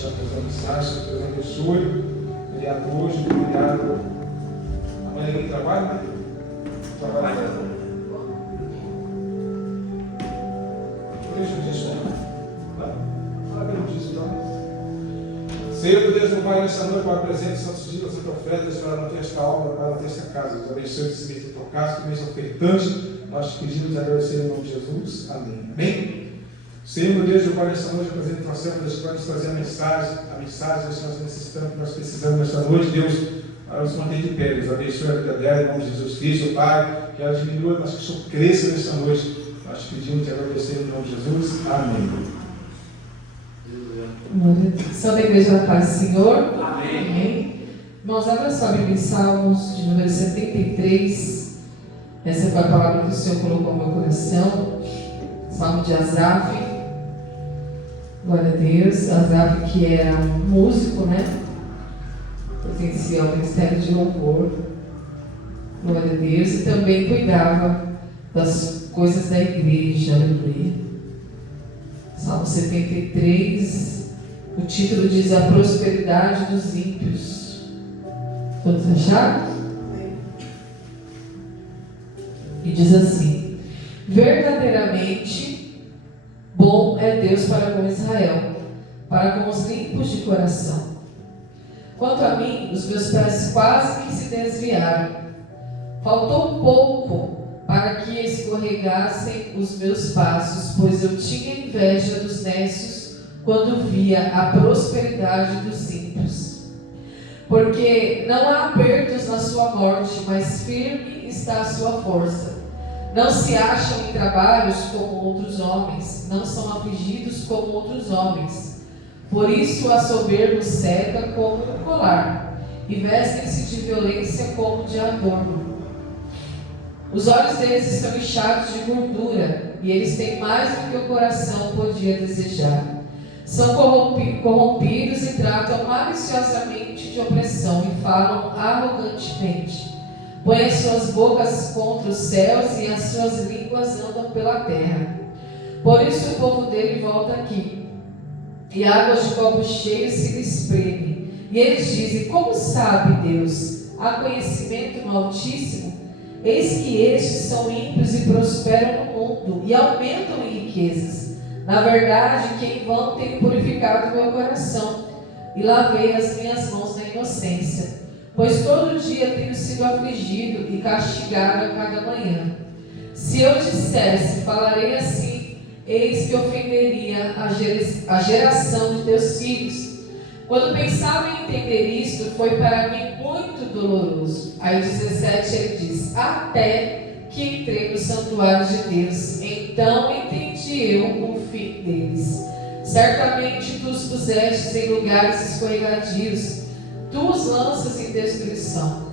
compartilhando as mensagens, que Deus abençoe. Feriado hoje, feriado. Amanhã tem trabalho, né? Trabalho. Veja disso, né? Fala disso, então. Senhor Deus, meu Pai, nessa noite, Pai, presente, santos dias, e profetas, para não ter esta alma, para não ter esta casa. Deus abençoe esse mês de tua casa, que mês ofertante. Nós te pedimos e agradecemos em nome de Jesus. Amém. Amém. Senhor, meu Deus, meu Pai, nessa noite, apresento a Senhor, Deus, para nos trazer a mensagem que nós necessitamos, que nós precisamos nessa noite, Deus, para nos manter de pé. Deus abençoe a vida dela, em nome de Jesus Cristo, Pai, que ela diminua, mas que o Senhor cresça nessa noite. Nós te pedimos e agradecemos em nome de Jesus. Amém. Só da igreja da paz do Senhor. Amém. Amém. Irmãos, abra sua Bíblia em Salmos de número 73. Essa foi a palavra que o Senhor colocou no meu coração. Salmo de Asaf. Glória a Deus. Asaf, que era um músico, né? Pertencia ao ministério de louvor. Glória a Deus. E também cuidava das coisas da igreja. Aleluia. Salmo 73. O título diz: A prosperidade dos ímpios. Todos acharam? E diz assim: verdadeiramente bom é Deus para com Israel, para com os limpos de coração. Quanto a mim, os meus pés quase que se desviaram. Faltou pouco para que escorregassem os meus passos, pois eu tinha inveja dos nécios quando via a prosperidade dos ímpios. Porque não há apertos na sua morte, mas firme está a sua força. Não se acham em trabalhos como outros homens, não são afligidos como outros homens. Por isso a soberba os cerca como um colar, e vestem-se de violência como de adorno. Os olhos deles estão inchados de gordura, e eles têm mais do que o coração podia desejar. São corrompidos e tratam maliciosamente de opressão e falam arrogantemente. Põem as suas bocas contra os céus e as suas línguas andam pela terra. Por isso o povo dele volta aqui, e águas de copos cheios se lhe espreme. E eles dizem: como sabe Deus? Há conhecimento no Altíssimo? Eis que estes são ímpios e prosperam no mundo, e aumentam em riquezas. Na verdade, que em vão tenho purificado o meu coração, e lavei as minhas mãos na inocência. Pois todo dia tenho sido afligido e castigado a cada manhã. Se eu dissesse, falarei assim, eis que ofenderia a geração de teus filhos. Quando pensava em entender isto, foi para mim muito doloroso. Aí 17 ele diz: até que entrei no santuário de Deus, então entendi eu o fim deles. Certamente tu os pusestes em lugares escorregadios, tu os lanças em destruição.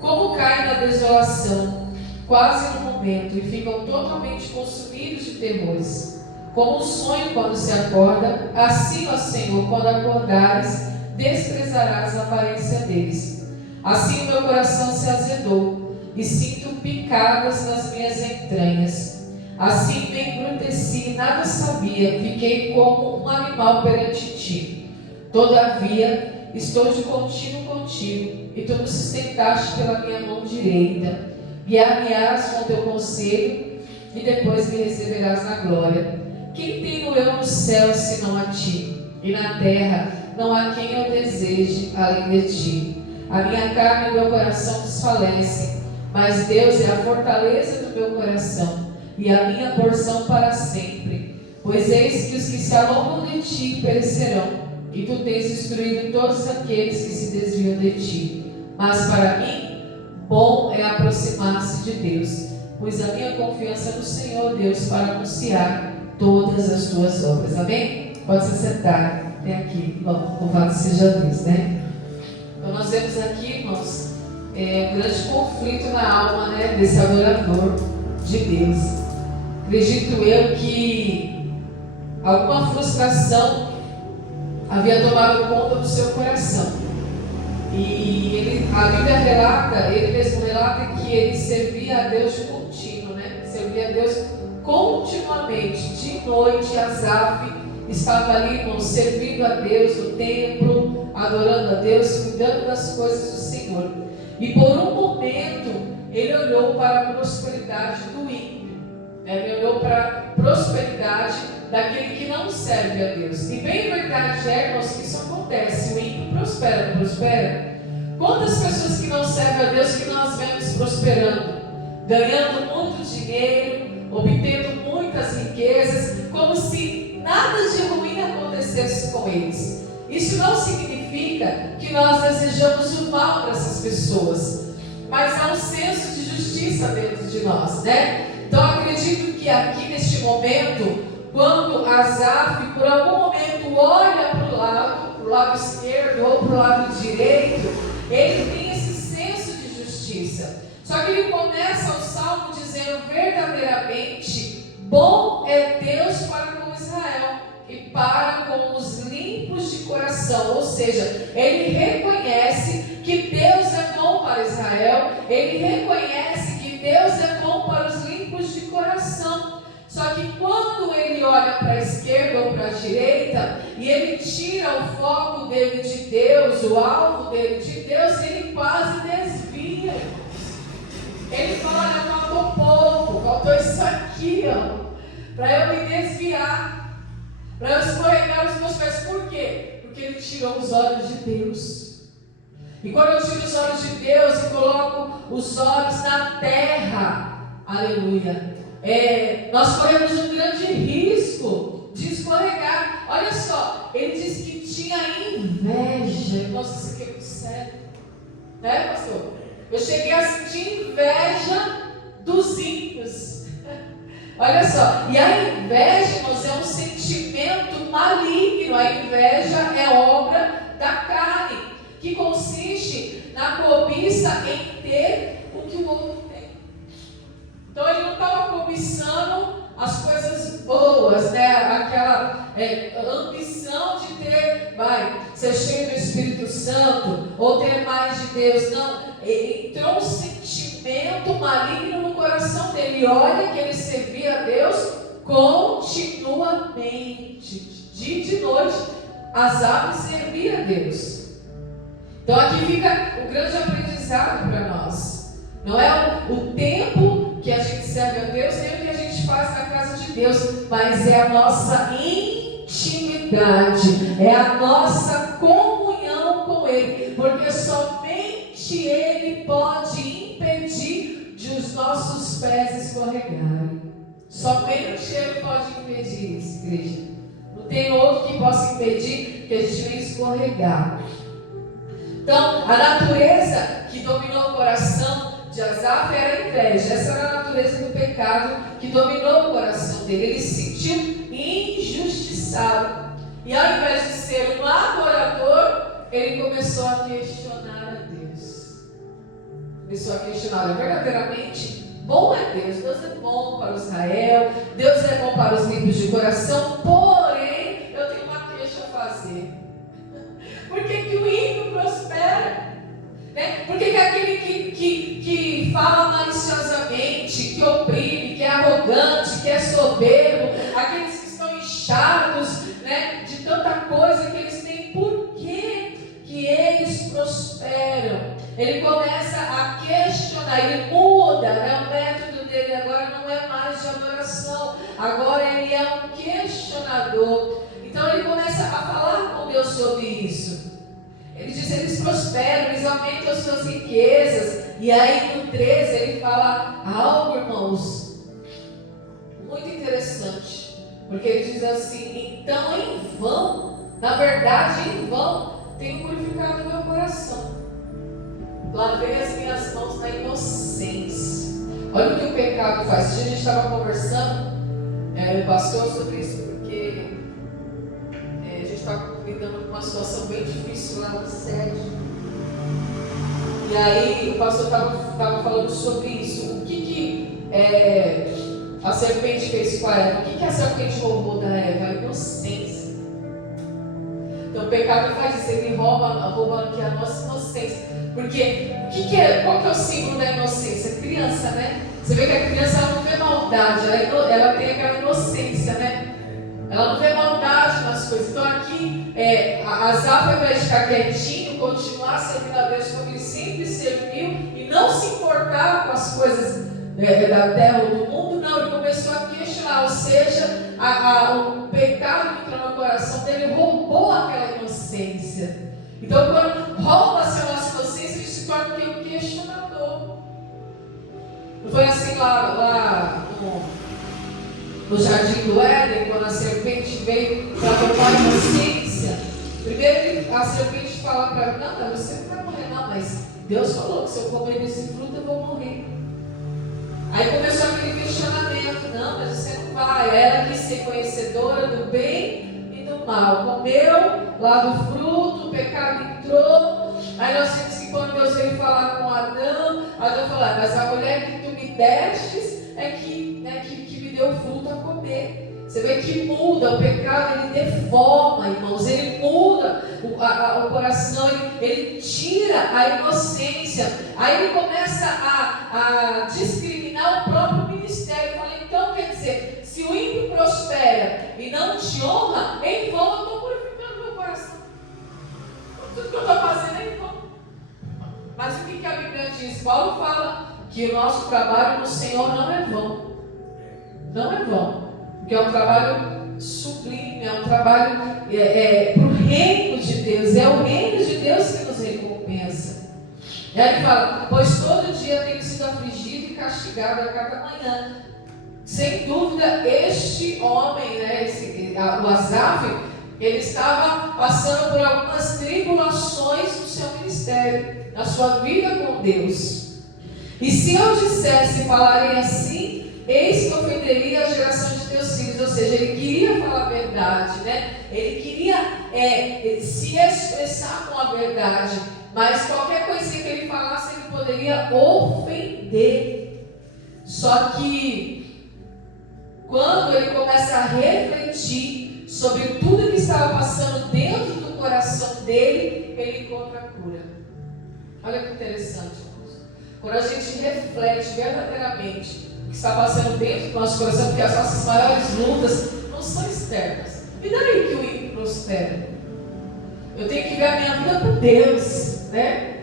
Como caem na desolação, quase no momento, e ficam totalmente consumidos de terrores. Como um sonho quando se acorda, assim, ó Senhor, quando acordares, desprezarás a aparência deles. Assim o meu coração se azedou, e sinto picadas nas minhas entranhas. Assim me embruteci e nada sabia, fiquei como um animal perante ti. Todavia, estou de contínuo contigo, e tu me sustentaste pela minha mão direita. Guiar-me-ás com teu conselho, e depois me receberás na glória. Quem tenho eu no céu senão a ti? E na terra não há quem eu deseje além de ti. A minha carne e meu coração desfalecem, mas Deus é a fortaleza do meu coração e a minha porção para sempre. Pois eis que os que se alongam de ti perecerão, e tu tens destruído todos aqueles que se desviam de ti. Mas para mim, bom é aproximar-se de Deus, pois a minha confiança é no Senhor Deus para anunciar todas as tuas obras. Amém? Pode se sentar. Tem aqui. Bom, louvado seja Deus, né? Então nós vemos aqui, irmãos, um grande conflito na alma, né, desse adorador de Deus. Acredito eu que alguma frustração havia tomado conta do seu coração. E a Bíblia relata, ele mesmo relata que ele servia a Deus de contínuo, né? Servia a Deus continuamente, de noite. Asaf estava ali, irmão, servindo a Deus no templo, adorando a Deus, cuidando das coisas do Senhor. E por um momento, ele olhou para a prosperidade do ímpio. Ele olhou para a prosperidade daquele que não serve a Deus. E bem verdade é, irmãos, que isso acontece. O ímpio prospera, não prospera? Quantas pessoas que não servem a Deus que nós vemos prosperando, ganhando muito dinheiro, obtendo muitas riquezas, como se nada de ruim acontecesse com eles. Isso não significa que nós desejamos o mal para essas pessoas, mas há um senso de justiça dentro de nós, né? Então acredito que aqui neste momento, quando Asaf por algum momento olha para o lado esquerdo ou para o lado direito, ele tem esse senso de justiça. Só que ele começa o salmo dizendo: verdadeiramente bom é Deus para com Israel e para com os limpos de coração. Ou seja, ele reconhece que Deus é bom para Israel, ele reconhece que Deus é bom para os limpos de coração. Só que quando ele olha para a esquerda ou para a direita e ele tira o foco dele de Deus, o alvo dele de Deus, ele quase desvia. Ele fala: olha, faltou pouco, faltou isso aqui, para eu me desviar, para eu escorregar os meus pés. Por quê? Porque ele tirou os olhos de Deus. E quando eu tiro os olhos de Deus e coloco os olhos na terra, aleluia, nós corremos um grande risco de escorregar. Olha só, ele disse que tinha inveja. Nossa, isso aqui é muito sério, né, pastor? Eu cheguei a sentir inveja dos ímpios. Olha só, e a inveja, irmãos, é um sentimento maligno. A inveja é obra da carne, que consiste na cobiça em ter o que o outro tem. Então ele não estava cobiçando as coisas boas, né? Aquela ambição de ter, ser cheio do Espírito Santo, ou ter mais de Deus. Não, entrou um sentimento maligno no coração dele. Olha que ele servia a Deus continuamente, dia e de noite. Asaf servia a Deus. Então aqui fica o grande aprendizado para nós. Não é o tempo que a gente serve a Deus, nem o que a gente faz na casa de Deus, mas é a nossa intimidade, é a nossa comunhão com Ele, porque somente Ele pode impedir de os nossos pés escorregarem. Somente Ele pode impedir isso, igreja. Não tem outro que possa impedir que a gente venha escorregar. Então, a natureza que dominou o coração de Asaf era a inveja. Essa era a natureza do pecado que dominou o coração dele. Ele se sentiu injustiçado. E ao invés de ser um adorador, ele começou a questionar a Deus. Começou a questionar: verdadeiramente bom é Deus. Deus é bom para Israel, Deus é bom para os limpos de coração. Porém, eu tenho uma queixa a fazer. Por que o ímpio prospera? Né? Por que aquele que fala maliciosamente, que oprime, que é arrogante, que é soberbo, aqueles que estão inchados, né, de tanta coisa que eles têm, por que eles prosperam? Ele começa a questionar, ele muda, né? O método dele agora não é mais de adoração, agora ele é um questionador. Então ele começa a falar com Deus sobre isso. Ele diz: eles prosperam, eles aumentam as suas riquezas. E aí no 13 ele fala algo, irmãos, muito interessante. Porque ele diz assim: então em vão, na verdade em vão, tenho purificado o meu coração, lavei as minhas mãos na inocência. Olha o que o pecado faz. A gente estava conversando, o pastor, sobre isso, porque a gente estava lidando com uma situação bem difícil lá no sede. E aí o pastor estava falando sobre isso. O que a serpente fez com a Eva? O que a serpente roubou da Eva? A inocência. Então o pecado faz isso, ele rouba aqui a nossa inocência. Porque qual que é o símbolo da inocência? Criança, né? Você vê que a criança ela não vê maldade, ela tem aquela inocência, né? Ela não vê maldade coisas. Então aqui, Asaf, ao invés de ficar quietinho, continuar servindo a Deus como ele sempre serviu e não se importar com as coisas da terra ou do mundo, não, ele começou a questionar, ou seja, o pecado que entrou no coração dele roubou aquela inocência. Então quando rouba-se a nossa inocência, ele se torna um questionador. Não foi assim lá no jardim do Éden, quando a serpente veio para roubar a inocência? Primeiro a serpente fala para ele, não, você não vai morrer não, mas Deus falou que se eu comer desse fruto eu vou morrer. Aí começou aquele questionamento, não, mas você não vai. Ela quis ser conhecedora do bem e do mal. Comeu lá do fruto, o pecado entrou. Aí nós temos que, quando Deus veio falar com Adão falou, mas a mulher que tu me destes é que me deu fruto a comer. Você vê que muda, o pecado ele deforma, irmãos, ele muda o coração, ele tira a inocência. Aí ele começa a discriminar o próprio ministério. Fala, então quer dizer, se o ímpio prospera e não te honra, em vão eu estou purificando meu coração. Tudo que eu estou fazendo é em vão. Mas o que a Bíblia diz? Paulo fala que o nosso trabalho no Senhor não é vão. Não é vão. Porque é um trabalho sublime, é um trabalho para o reino de Deus. É o reino de Deus que nos recompensa. E aí ele fala, pois todo dia tenho sido afligido e castigado a cada manhã. Sem dúvida, este homem, o Asaf, ele estava passando por algumas tribulações no seu ministério, na sua vida com Deus. E se eu dissesse, falarem assim, eis que ofenderia a geração de teus filhos. Ou seja, ele queria falar a verdade, né? Ele queria se expressar com a verdade, mas qualquer coisinha que ele falasse, ele poderia ofender. Só que quando ele começa a refletir sobre tudo que estava passando dentro do coração dele, ele encontra a cura. Olha que interessante, irmãos. Quando a gente reflete verdadeiramente que está passando dentro do nosso coração, porque as nossas maiores lutas não são externas. E daí que o ímpio prospera? Eu tenho que ver a minha vida com Deus, né?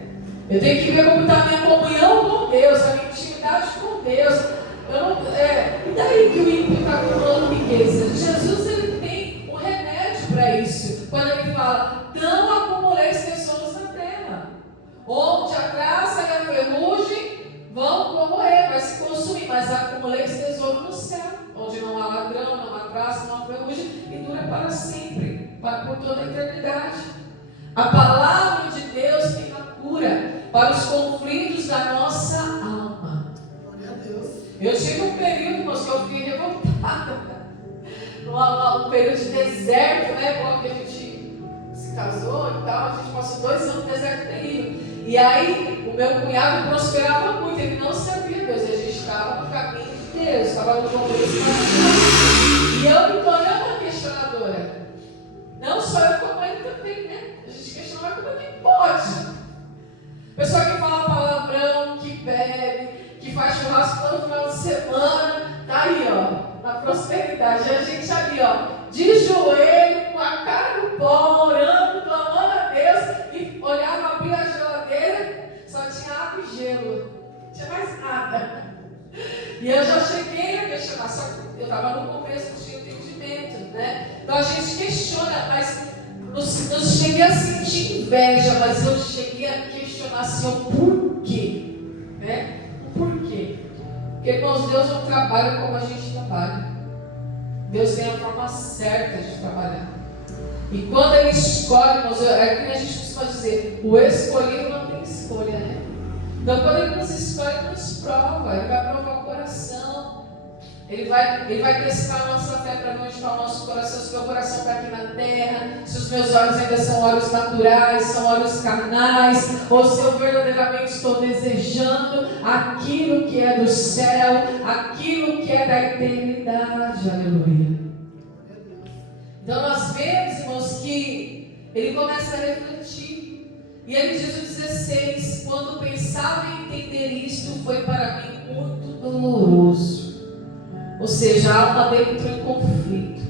Eu tenho que ver como está a minha comunhão com Deus, a minha intimidade com Deus. E daí que o ímpio está acumulando riqueza? Jesus, ele tem um remédio para isso. Quando ele fala, não acumuleis tesouros na terra, onde a traça e a ferrugem vão corroer, vai se consumir, mas acumulei esse tesouro no céu, onde não há ladrão, não há traça, não há ferrugem, e dura para sempre, por toda a eternidade. A palavra de Deus tem a cura para os conflitos da nossa alma. Glória a Deus. Eu tive um período, irmãos, que eu fiquei revoltada, um período de deserto, né? Quando a gente se casou e tal, a gente passou 2 anos no deserto terrível. E aí, o meu cunhado prosperava muito, ele não servia Deus, e a gente estava no caminho de Deus, estava no começo. E eu me tornei uma questionadora. Não só eu, como ele também, né? A gente questionava como é que pode. Pessoa que fala palavrão, que bebe, que faz churrasco todo final de semana, tá aí, ó, na prosperidade. E a gente ali, ó, de joelho, com a cara no pó, orando, clamando a Deus, e olhava, abria a geladeira, só tinha água e gelo, não tinha mais nada. E eu já cheguei a questionar, só que eu estava no começo, não tinha entendimento, né? Então a gente questiona, mas não cheguei a sentir inveja, mas eu cheguei a questionar assim, o porquê, né? O porquê? Porque, irmãos, Deus não trabalha como a gente trabalha. Deus tem a forma certa de trabalhar. E quando Ele escolhe, irmãos, é que a gente costuma dizer, o escolhido não tem escolha, né? Então, quando Ele nos escolhe, Ele nos prova, Ele vai provar o coração. Ele vai testar a nossa fé para não encher o nosso coração, se o meu coração está aqui na terra, se os meus olhos ainda são olhos naturais, são olhos carnais, ou se eu verdadeiramente estou desejando aquilo que é do céu, aquilo que é da eternidade. Aleluia. Então nós vemos, irmãos, que ele começa a refletir. E ele diz o 16, quando pensava em entender isto, foi para mim muito doloroso. Ou seja, a alma dele entrou em conflito.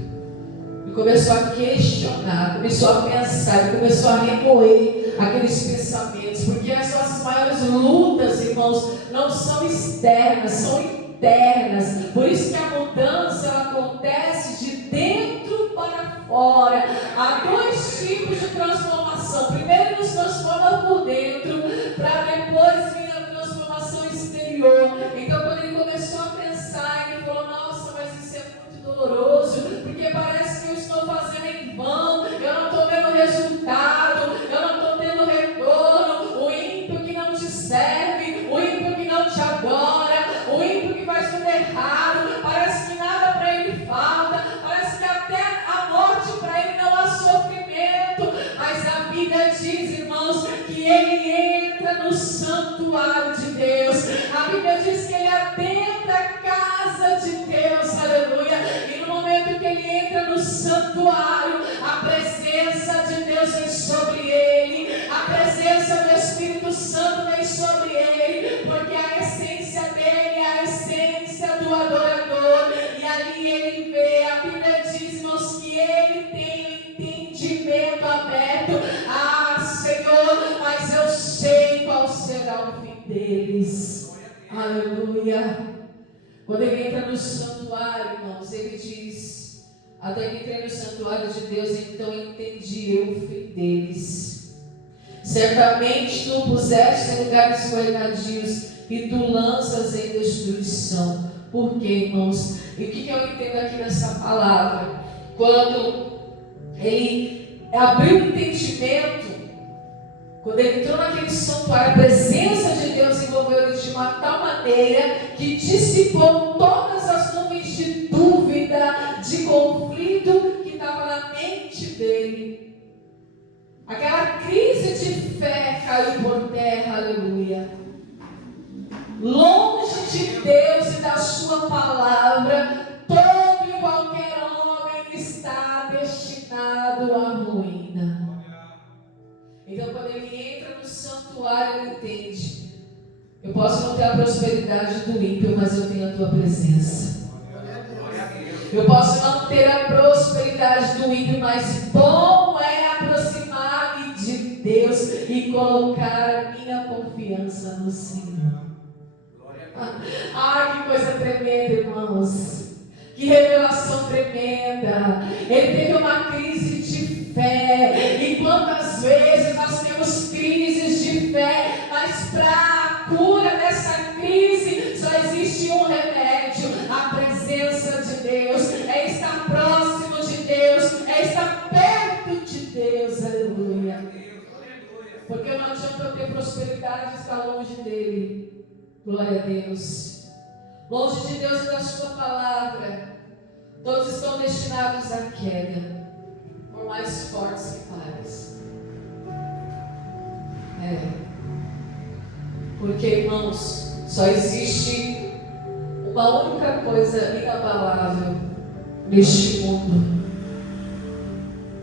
E começou a questionar, começou a pensar, começou a remoer aqueles pensamentos, porque as nossas maiores lutas, irmãos, não são externas, são internas. Por isso que a mudança ela acontece de dentro para fora. Há dois tipos de transformação. Primeiro nos transforma por dentro, para depois vir a transformação exterior. Então quando ele começou a pensar, ele falou: nossa, mas isso é muito doloroso, porque parece que eu estou fazendo em vão, eu não estou vendo resultado, eu não estou tendo retorno. O ímpio que não te serve, o ímpio que não te adora, o ímpio que faz tudo errado, parece que nada para ele falta, parece que até a morte para ele não há sofrimento. Mas a Bíblia diz, irmãos, que ele entra no santuário de Deus. A Bíblia diz que ele adentra a casa de Deus, aleluia. E no momento que ele entra no santuário, a presença de Deus vem sobre ele, a presença do Espírito Santo vem sobre ele, porque a essência dele é a essência do adorador. E ali ele vê, a Bíblia diz, irmãos, que ele tem o entendimento aberto. Ah, Senhor, mas eu sei qual será o fim deles. Aleluia. Quando ele entra no santuário, irmãos, ele diz: até que entrei no santuário de Deus, então entendi eu o fim deles. Certamente tu puseste em lugares escorregadios e tu lanças em destruição. Por quê, irmãos? E o que eu entendo aqui nessa palavra? Quando ele abriu o entendimento, quando ele entrou naquele santuário, a presença de Deus envolveu ele de uma tal maneira que dissipou todas as nuvens de dúvida, de conflito que estava na mente dele. Aquela crise de fé caiu por terra, aleluia. Longe de Deus e da sua palavra, todo e qualquer homem está destinado à ruína. Então quando ele entra no santuário, ele entende: eu posso não ter a prosperidade do ímpio, mas eu tenho a tua presença. Eu posso não ter a prosperidade do ímpio, mas bom é aproximar-me de Deus e colocar a minha confiança no Senhor. Ah, que coisa tremenda, irmãos. Que revelação tremenda. Ele teve uma crise de fé. E quantas vezes nós temos crises de fé, mas para a cura dessa crise só existe um remédio: a presença de Deus. É estar próximo de Deus, é estar perto de Deus. Aleluia. Porque não adianta eu ter prosperidade e estar longe dele. Glória a Deus. Longe de Deus e da sua palavra, todos estão destinados à queda, por mais fortes que pareçam. Porque, irmãos, só existe uma única coisa inabalável neste mundo: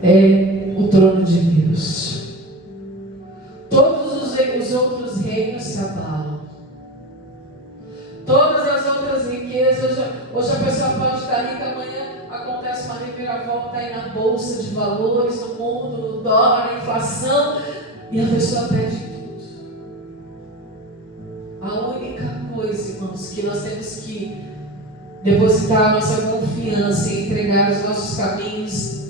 é o trono de Deus. Todos os outros reinos se abalam. Todas as outras riquezas, hoje a pessoa pode estar rica, amanhã acontece uma reviravolta aí na bolsa de valores, no mundo, no dólar, na inflação, e a pessoa perde tudo. A única coisa, irmãos, que nós temos que depositar a nossa confiança e entregar os nossos caminhos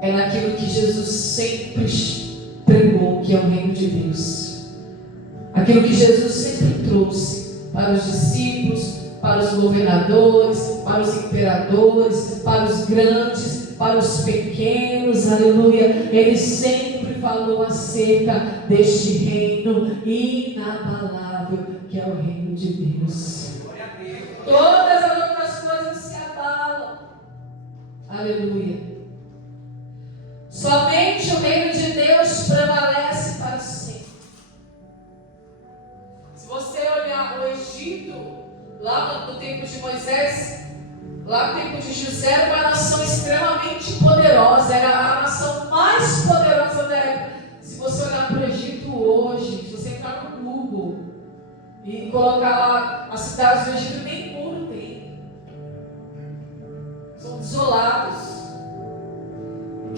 é naquilo que Jesus sempre pregou, que é o reino de Deus. Aquilo que Jesus sempre trouxe para os discípulos, para os governadores, para os imperadores, para os grandes, para os pequenos, aleluia. Ele sempre falou acerca deste reino inabalável, que é o reino de Deus. Todas as outras coisas se abalam, aleluia. Somente o reino de Deus prevalece para sempre. Se você olhar o Egito, lá no tempo de Moisés, lá no tempo de José, era uma nação extremamente poderosa, era a nação mais poderosa da época. Se você olhar para o Egito hoje, se você entrar no Google e colocar lá as cidades do Egito, nem muro tem. São desolados.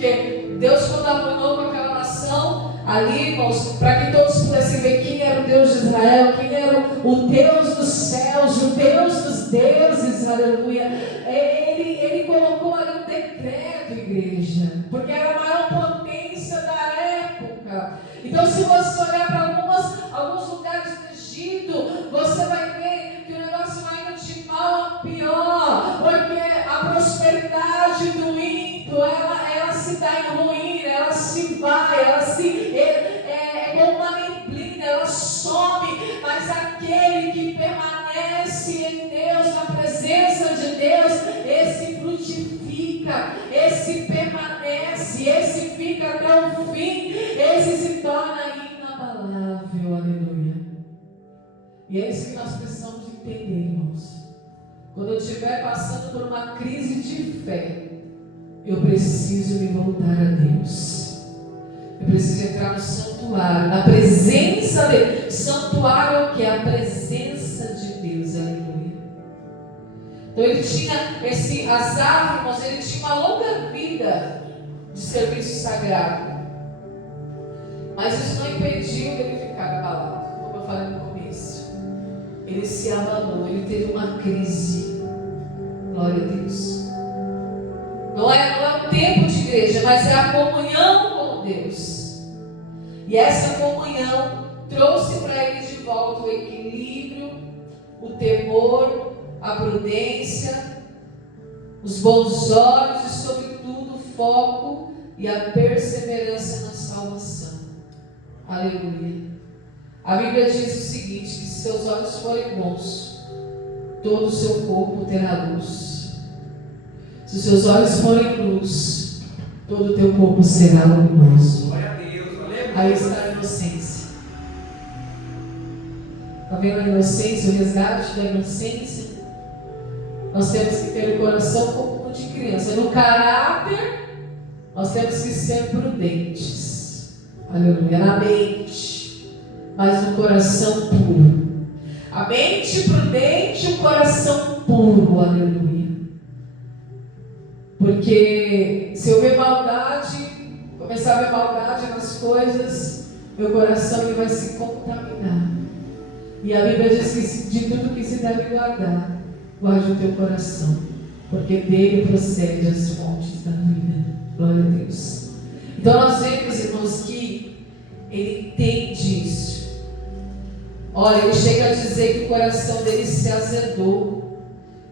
Porque Deus, quando apanhou com aquela nação ali, irmãos, para que todos pudessem ver quem era o Deus de Israel, quem era o Deus dos céus, o Deus dos deuses, aleluia. Ele colocou ali um decreto, igreja, porque era a maior potência da época. Então, se você olhar para alguns lugares do Egito, você vai ver que o negócio vai indo de mal a pior, porque a prosperidade do ímpio, ela se dá em ruína, ela se vai, é como uma neblina, ela some, mas aquele que permanece em Deus, na presença de Deus, esse frutifica, esse permanece, esse fica até o fim, esse se torna inabalável, aleluia. E é isso que nós precisamos entender, irmãos. Quando eu estiver passando por uma crise de fé, eu preciso me voltar a Deus. Eu preciso entrar no santuário, na presença dele. Santuário é o que? A presença de Deus, aleluia. Então ele tinha Asaf, irmãos, ele tinha uma longa vida de serviço sagrado. Mas isso não impediu dele ficar abalado, como eu falei no começo. Ele se abalou, ele teve uma crise. Glória a Deus. Não é um tempo de igreja, mas é a comunhão com Deus. E essa comunhão trouxe para ele de volta o equilíbrio, o temor, a prudência, os bons olhos e, sobretudo, o foco e a perseverança na salvação. Aleluia. A Bíblia diz o seguinte, que se seus olhos forem bons, todo o seu corpo terá luz. Se os seus olhos forem luz, todo o teu corpo será luminoso. Glória a Deus, aleluia. Aí está a inocência. Está vendo a inocência, o resgate da inocência? Nós temos que ter o coração como de criança. No caráter, nós temos que ser prudentes. Aleluia. Na mente, mas no coração puro. A mente prudente, o coração puro. Aleluia. Porque se eu ver maldade, começar a ver maldade nas coisas, meu coração ele vai se contaminar. E a Bíblia diz que de tudo que se deve guardar, guarde o teu coração, porque dele procede as fontes da vida. Glória a Deus. Então nós vemos, irmãos, que ele entende isso. Olha, ele chega a dizer que o coração dele se azedou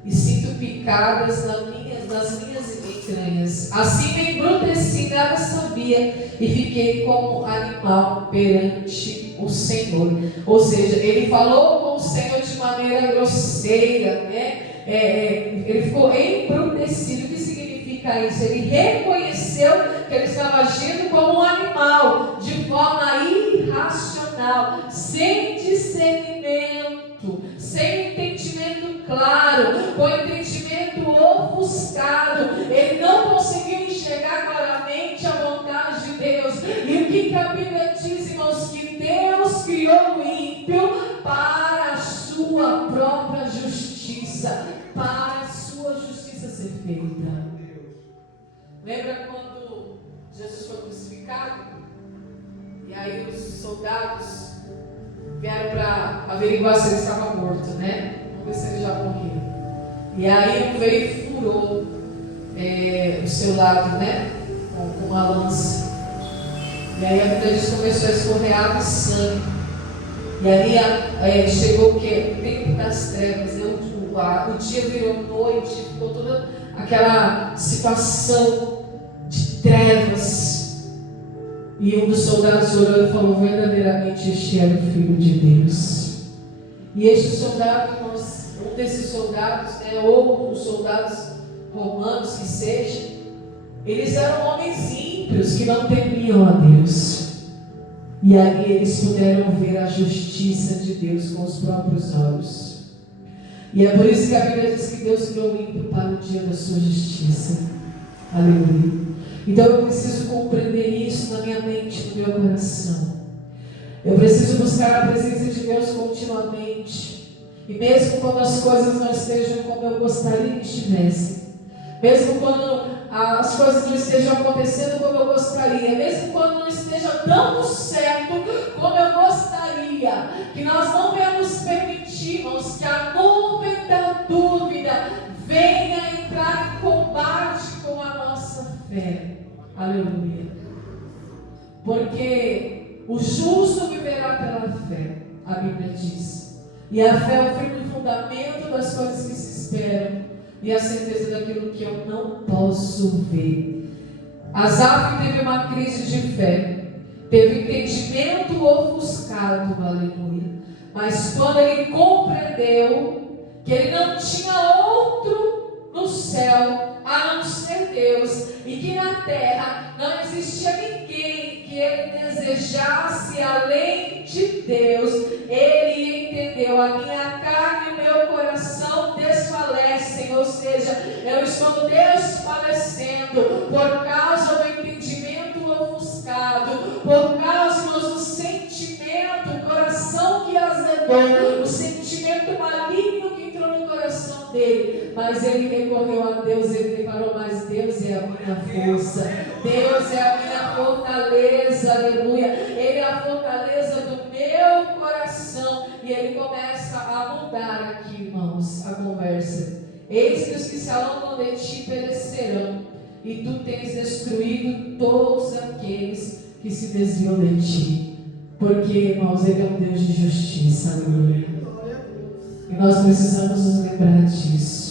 e sinto picadas nas minhas entranhas. Assim me embruteci, nada sabia, e fiquei como animal perante o Senhor. Ou seja, ele falou com o Senhor de maneira grosseira, né? Ele ficou embrutecido. O que significa isso? Ele reconheceu que ele estava agindo como um animal, de forma irracional, sem discernimento, sem entendimento claro, com entendimento ofuscado. Ele não conseguiu enxergar claramente a vontade de Deus. E o que a Bíblia diz, irmãos? Que Deus criou o ímpio para a sua própria justiça, para a sua justiça ser feita. Lembra quando Jesus foi crucificado? E aí os soldados vieram para averiguar se ele estava morto, né? Vamos ver se ele já morreu. E aí veio e furou o seu lado, né? Com uma lança. E aí a Bíblia diz que começou a escorrer água e sangue. E ali chegou o quê? O tempo das trevas, né? O dia virou noite, ficou toda aquela situação de trevas. E um dos soldados orou e falou: verdadeiramente este era o Filho de Deus. E este soldado, irmãos, um desses soldados, ou os soldados romanos que seja, eles eram homens ímpios que não temiam a Deus. E ali eles puderam ver a justiça de Deus com os próprios olhos. E é por isso que a Bíblia diz que Deus criou o ímpio para o dia da sua justiça. Aleluia. Então eu preciso compreender isso na minha mente, no meu coração. Eu preciso buscar a presença de Deus continuamente. E mesmo quando as coisas não estejam como eu gostaria que estivessem, mesmo quando as coisas não estejam acontecendo como eu gostaria, mesmo quando não esteja dando certo como eu gostaria, que nós não devemos permitir, irmãos, que a nuvem da dúvida venha entrar em combate com a nossa fé. Aleluia. Porque o justo viverá pela fé, a Bíblia diz. E a fé é o firme fundamento das coisas que se esperam e a certeza daquilo que eu não posso ver. Asaf teve uma crise de fé, teve entendimento ofuscado, aleluia. Mas quando ele compreendeu que ele não tinha outro no céu a não ser Deus, e que na terra não existia ninguém que ele desejasse além de Deus, ele entendeu: a minha carne e o meu coração desfalecem, ou seja, eu estou desfalecendo por causa do entendimento ofuscado, por causa do sentimento, o coração que azedou, o sentimento maligno que entrou no coração dele. Mas ele recorreu a Deus, ele declarou: mas Deus é a minha força, Deus é a minha fortaleza, aleluia. Ele é a fortaleza do meu coração. E ele começa a mudar aqui, irmãos, a conversa. Eis que os que se alongam de ti perecerão, e tu tens destruído todos aqueles que se desviam de ti. Porque, irmãos, ele é um Deus de justiça, aleluia. E nós precisamos nos lembrar disso.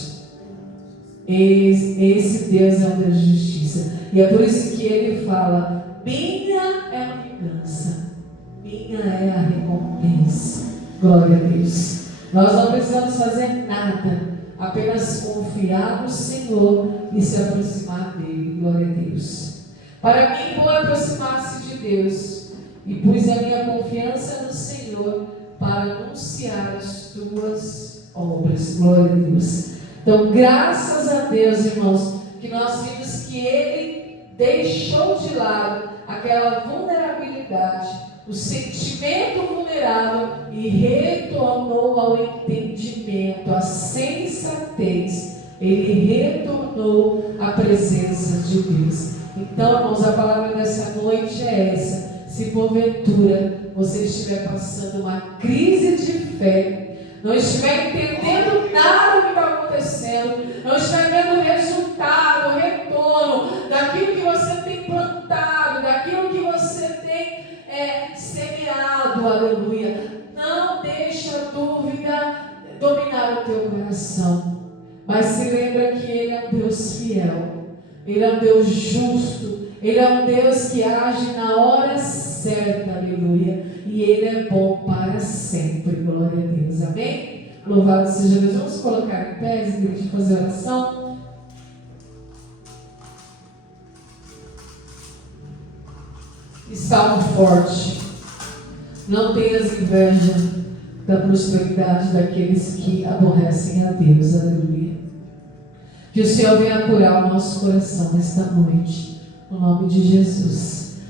Esse Deus é um Deus de justiça. E é por isso que ele fala: minha é a vingança, minha é a recompensa. Glória a Deus. Nós não precisamos fazer nada, apenas confiar no Senhor e se aproximar dele. Glória a Deus. Para mim, vou aproximar-se de Deus, e pus a minha confiança no Senhor para anunciar as tuas obras. Glória a Deus. Então, graças a Deus, irmãos, que nós vimos que ele deixou de lado aquela vulnerabilidade, o sentimento vulnerável, e retornou ao entendimento, à sensatez. Ele retornou à presença de Deus. Então, irmãos, a palavra dessa noite é essa: se porventura você estiver passando uma crise de fé, não estiver entendendo nada do que está acontecendo, não estiver vendo o resultado, o retorno daquilo que você tem plantado, daquilo que você tem semeado, aleluia, não deixe a dúvida dominar o teu coração, mas se lembra que Ele é um Deus fiel, Ele é um Deus justo, Ele é um Deus que age na hora certa, aleluia, e Ele é bom para sempre. Glória a Deus, amém? Louvado seja Deus. Vamos colocar em pé, igreja, fazer oração. E salmo forte: não tenhas inveja da prosperidade daqueles que aborrecem a Deus, aleluia. Que o Senhor venha curar o nosso coração nesta noite, no nome de Jesus.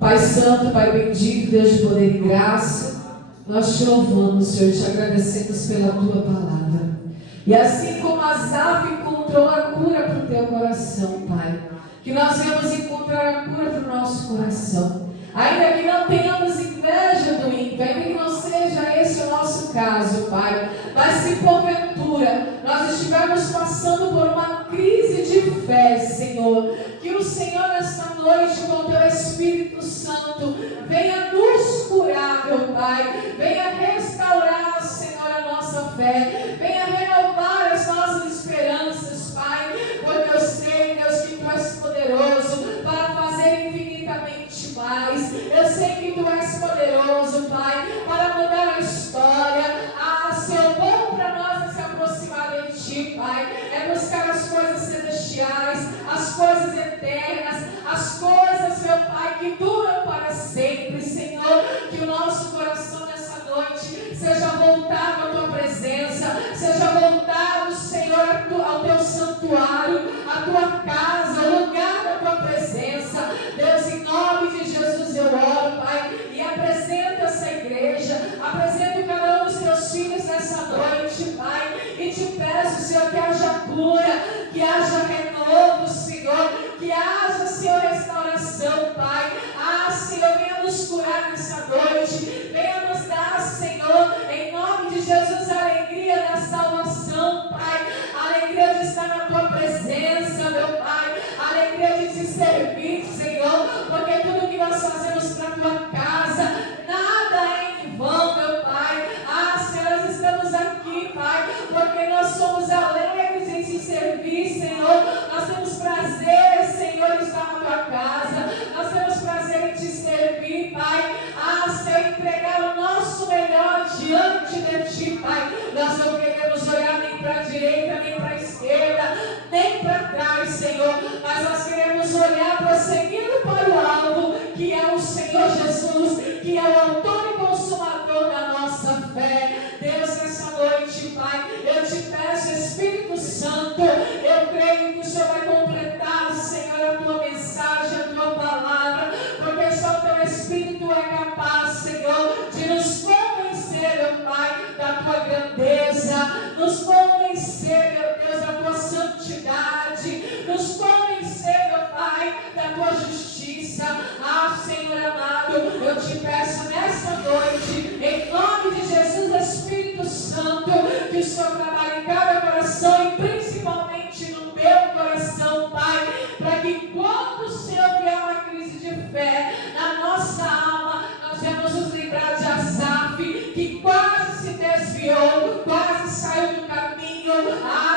Pai Santo, Pai bendito, Deus de poder e graça, nós te louvamos, Senhor, te agradecemos pela tua palavra. E assim como Asaf encontrou a cura para o teu coração, Pai, que nós venhamos encontrar a cura para o nosso coração. Ainda que não tenhamos inveja do ímpio, ainda que não seja esse o nosso caso, Pai, mas se porventura nós estivermos passando por uma crise de fé, Senhor, que o Senhor nesta noite, com o teu Espírito Santo, venha nos curar, meu Pai, venha restaurar, Senhor, a nossa fé, venha renovar as nossas esperanças, Pai, porque eu sei, Deus, que Tu és poderoso para fazer infinitamente mais. Eu sei que Tu és poderoso, Pai, para mudar a história. Senhor, bom para nós é se aproximar de Ti, Pai, é buscar as coisas celestiais, as coisas eternas, as coisas, meu Pai, que duram para sempre, Senhor. Que o nosso coração nessa noite seja voltado à Tua presença, seja voltado, Senhor, ao Teu santuário, à Tua casa, ao lugar da Tua presença. Deus, em nome de Jesus eu oro, Pai, e apresento essa igreja, apresento cada um dos Teus filhos nessa noite, Pai, e te peço, Senhor, que haja cura, que haja renovo, Senhor, tua casa. Nada é em vão, meu Pai. Senhor, nós estamos aqui, Pai, porque nós somos alegres em te servir, Senhor. Nós temos prazer, Senhor, em estar na tua casa. Nós temos prazer em te servir, Pai. Senhor, entregar o nosso melhor diante de ti, Pai. Nós não queremos olhar nem para a direita, nem para a esquerda, nem para trás, Senhor. Mas nós queremos olhar prosseguindo para o alvo, que é o Senhor Jesus, que é o autor e consumador da nossa fé. Deus, nessa noite, Pai, eu te peço, Espírito Santo, eu creio que o Senhor vai completar, Senhor, a tua mensagem, a tua palavra, porque só o teu Espírito é capaz, Senhor, de nos convencer, meu Pai, da tua grandeza, nos convencer, meu Deus, da tua santidade, nos convencer, meu Pai, da tua justiça. Senhor amado, eu te peço nessa noite, em nome de Jesus, Espírito Santo, que o Senhor trabalhe em cada coração e principalmente no meu coração, Pai, para que quando o Senhor vier uma crise de fé na nossa alma, nós vamos nos lembrar de Asaf, que quase se desviou, quase saiu do caminho.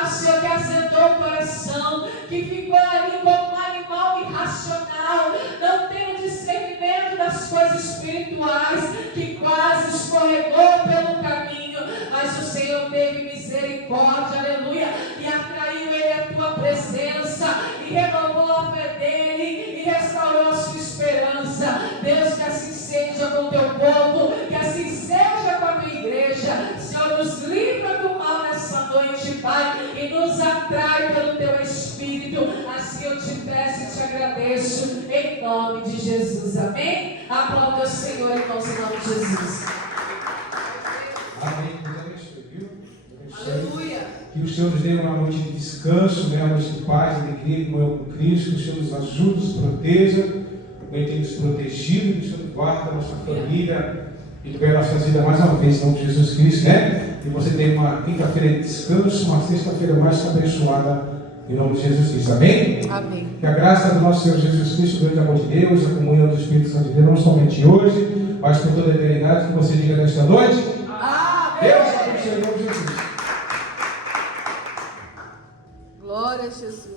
Senhor, que azedou o coração, que ficou ali como um animal irracional, não tendo discernimento das coisas espirituais, que quase escorregou pelo caminho, mas o Senhor teve misericórdia, aleluia, e atraiu ele à tua presença, e renovou a fé dele, e restaurou a sua esperança. Deus, que assim seja com o teu povo, que assim seja com a tua igreja. Senhor, nos livra do mal nessa noite, Pai, e nos atrai pelo teu Espírito. Assim eu te peço e te agradeço, em nome de Jesus, amém? Aplauda o Senhor, irmãos, em nome de Jesus. Amém. Deus abençoe, viu? Aleluia. Que o Senhor nos dê uma noite de descanso, uma noite de paz, de alegria, comunhão com Cristo. Que o Senhor nos ajude, nos proteja, mantenha-nos protegidos, que o Senhor guarde a nossa família e libere nossas vidas mais uma vez, em nome de Jesus Cristo, né? E você tem uma quinta-feira de descanso, uma sexta-feira mais abençoada, em nome de Jesus Cristo, amém? Amém. Que a graça do nosso Senhor Jesus Cristo, o grande amor de Deus, a comunhão do Espírito Santo de Deus, não somente hoje, mas por toda a eternidade, que você diga nesta noite. Amém. Deus abençoe, em nome de Jesus. Glória a Jesus.